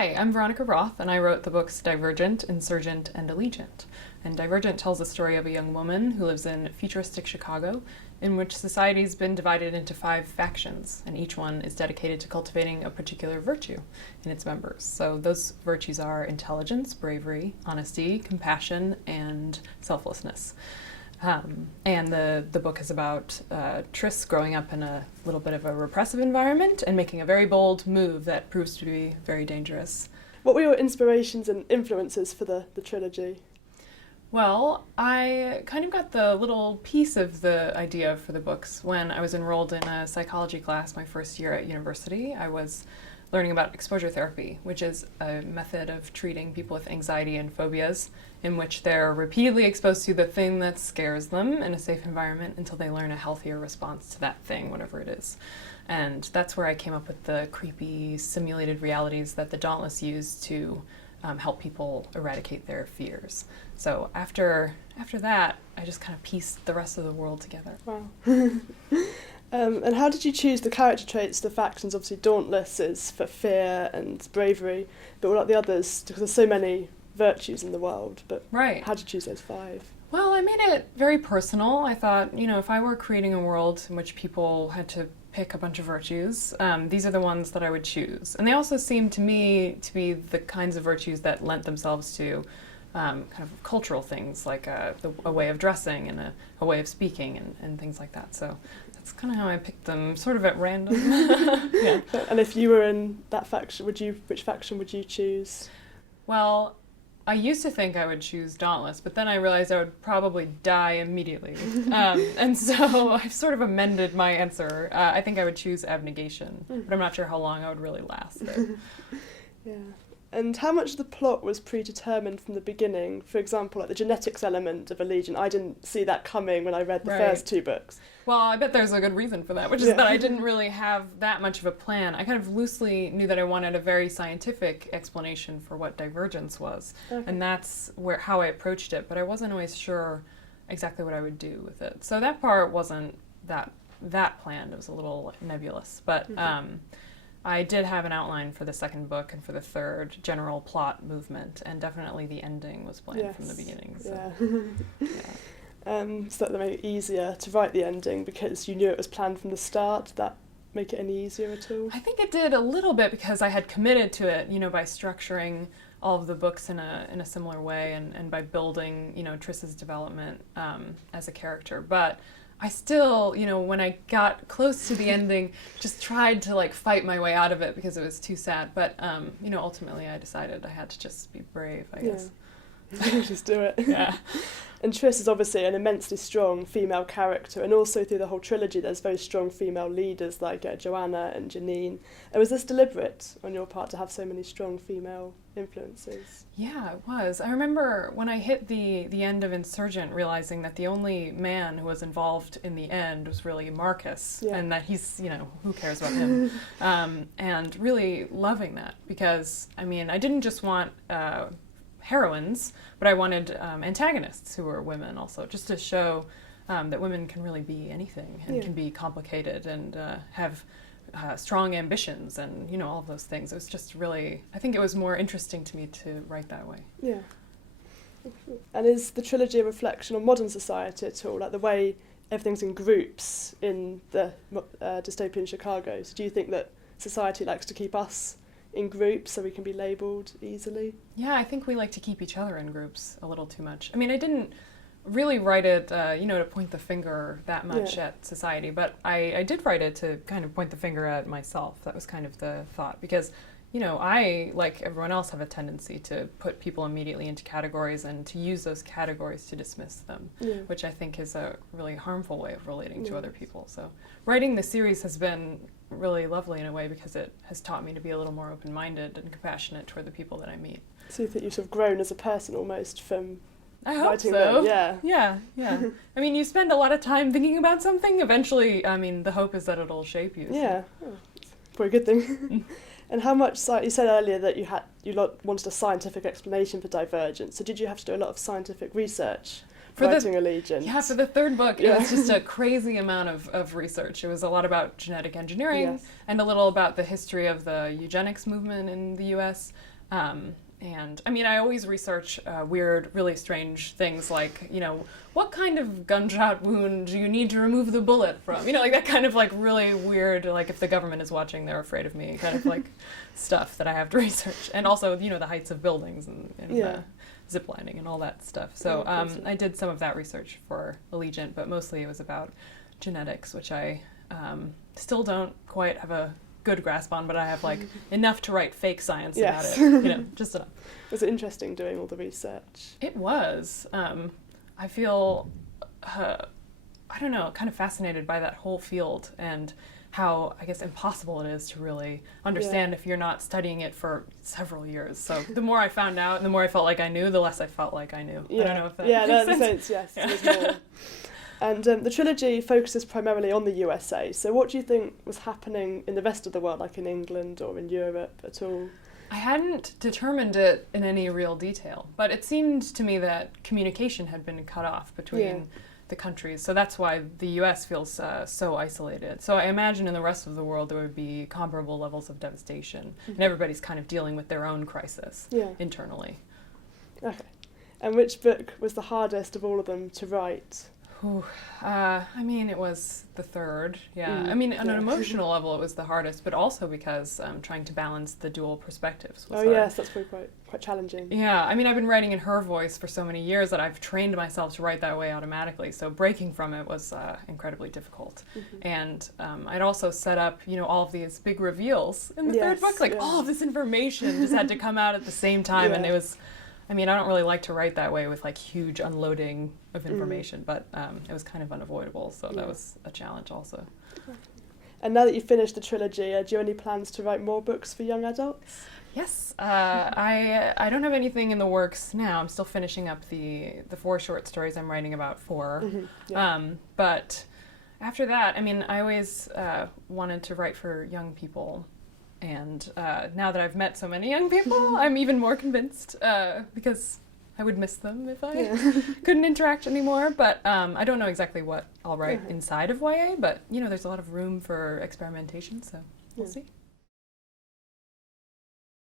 Hi, I'm Veronica Roth, and I wrote the books Divergent, Insurgent, and Allegiant. And Divergent tells the story of a young woman who lives in futuristic Chicago, in which society's been divided into 5 factions, and each one is dedicated to cultivating a particular virtue in its members. So those virtues are intelligence, bravery, honesty, compassion, and selflessness. And the book is about Tris growing up in a little bit of a repressive environment and making a very bold move that proves to be very dangerous. What were your inspirations and influences for the trilogy? Well, I kind of got the little piece of the idea for the books when I was enrolled in a psychology class my first year at university. I was learning about exposure therapy, which is a method of treating people with anxiety and phobias in which they're repeatedly exposed to the thing that scares them in a safe environment until they learn a healthier response to that thing, whatever it is. And that's where I came up with the creepy simulated realities that the Dauntless use to help people eradicate their fears. So after that, I just kind of pieced the rest of the world together. Wow. And how did you choose the character traits, the factions? Obviously Dauntless is for fear and bravery, but what about the others? Because there's so many virtues in the world, but right. How did you choose those 5? Well, I made it very personal. I thought, if I were creating a world in which people had to pick a bunch of virtues, these are the ones that I would choose. And they also seemed to me to be the kinds of virtues that lent themselves to kind of cultural things, like a way of dressing and a way of speaking and things like that. So that's kind of how I picked them, sort of at random. Yeah. And if you were in that faction, which faction would you choose? Well, I used to think I would choose Dauntless, but then I realized I would probably die immediately. And so I've sort of amended my answer. I think I would choose Abnegation, but I'm not sure how long I would really last there. Yeah. And how much of the plot was predetermined from the beginning? For example, like the genetics element of Allegiant, I didn't see that coming when I read the first 2 books. Well, I bet there's a good reason for that, which is that I didn't really have that much of a plan. I kind of loosely knew that I wanted a very scientific explanation for what divergence was, and that's how I approached it, but I wasn't always sure exactly what I would do with it. So that part wasn't that planned. It was a little nebulous, but I did have an outline for the second book and for the third, general plot movement, and definitely the ending was planned from the beginning. So. So that made it easier to write the ending because you knew it was planned from the start. Did that make it any easier at all? I think it did a little bit because I had committed to it, by structuring all of the books in a similar way and by building, Tris's development as a character. But I still, when I got close to the ending, just tried to fight my way out of it because it was too sad. But, ultimately I decided I had to just be brave, I guess. Just do it. Yeah. And Tris is obviously an immensely strong female character, and also through the whole trilogy there's very strong female leaders like Joanna and Janine. And was this deliberate on your part to have so many strong female influences? Yeah, it was. I remember when I hit the end of Insurgent realizing that the only man who was involved in the end was really Marcus, and that he's, who cares about him? And really loving that because, I didn't just want heroines, but I wanted antagonists who were women also, just to show that women can really be anything and can be complicated and have strong ambitions and, all of those things. It was just really, I think it was more interesting to me to write that way. Yeah. And is the trilogy a reflection on modern society at all, like the way everything's in groups in the dystopian Chicago? So do you think that society likes to keep us in groups so we can be labelled easily? Yeah, I think we like to keep each other in groups a little too much. I didn't really write it, to point the finger that much at society, but I did write it to kind of point the finger at myself. That was kind of the thought, because, I, like everyone else, have a tendency to put people immediately into categories and to use those categories to dismiss them, which I think is a really harmful way of relating to other people. So writing the series has been really lovely in a way because it has taught me to be a little more open-minded and compassionate toward the people that I meet. So you think you've sort of grown as a person almost from I hope writing so. them? Yeah. You spend a lot of time thinking about something. Eventually, the hope is that it'll shape you. So. Yeah, probably a good thing. And how much, you said earlier that you wanted a scientific explanation for Divergent, so did you have to do a lot of scientific research writing Allegiant. Yeah, for the third book, it was just a crazy amount of research. It was a lot about genetic engineering and a little about the history of the eugenics movement in the US. And I mean, I always research weird, really strange things like, you know, what kind of gunshot wound do you need to remove the bullet from? You know, like that kind of like really weird, like if the government is watching, they're afraid of me kind of like stuff that I have to research. And also, you know, the heights of buildings and zip lining and all that stuff. So I did some of that research for Allegiant, but mostly it was about genetics, which I still don't quite have a good grasp on, but I have like enough to write fake science about it, you know, just enough. Was it interesting doing all the research? It was. I feel, I don't know, kind of fascinated by that whole field and how, I guess, impossible it is to really understand if you're not studying it for several years. So the more I found out and the more I felt like I knew, the less I felt like I knew. I don't know if that makes sense. Yes. There's more. And the trilogy focuses primarily on the USA. So what do you think was happening in the rest of the world, like in England or in Europe at all? I hadn't determined it in any real detail, but it seemed to me that communication had been cut off between the countries. So that's why the US feels so isolated. So I imagine in the rest of the world there would be comparable levels of devastation, and everybody's kind of dealing with their own crisis internally. Okay. And which book was the hardest of all of them to write? I mean, it was the third, I mean, on an emotional level, it was the hardest, but also because trying to balance the dual perspectives was hard. Yes, that's probably quite challenging. Yeah, I mean, I've been writing in her voice for so many years that I've trained myself to write that way automatically, so breaking from it was incredibly difficult. And I'd also set up, you know, all of these big reveals in the third book, like all of this information just had to come out at the same time, and it was... I mean, I don't really like to write that way with like huge unloading of information, but it was kind of unavoidable, so that was a challenge also. And now that you've finished the trilogy, do you have any plans to write more books for young adults? Yes, I don't have anything in the works now. I'm still finishing up the 4 short stories I'm writing about 4. But after that, I mean, I always wanted to write for young people. And now that I've met so many young people, I'm even more convinced because I would miss them if I couldn't interact anymore. But I don't know exactly what I'll write inside of YA, but you know, there's a lot of room for experimentation, so we'll see.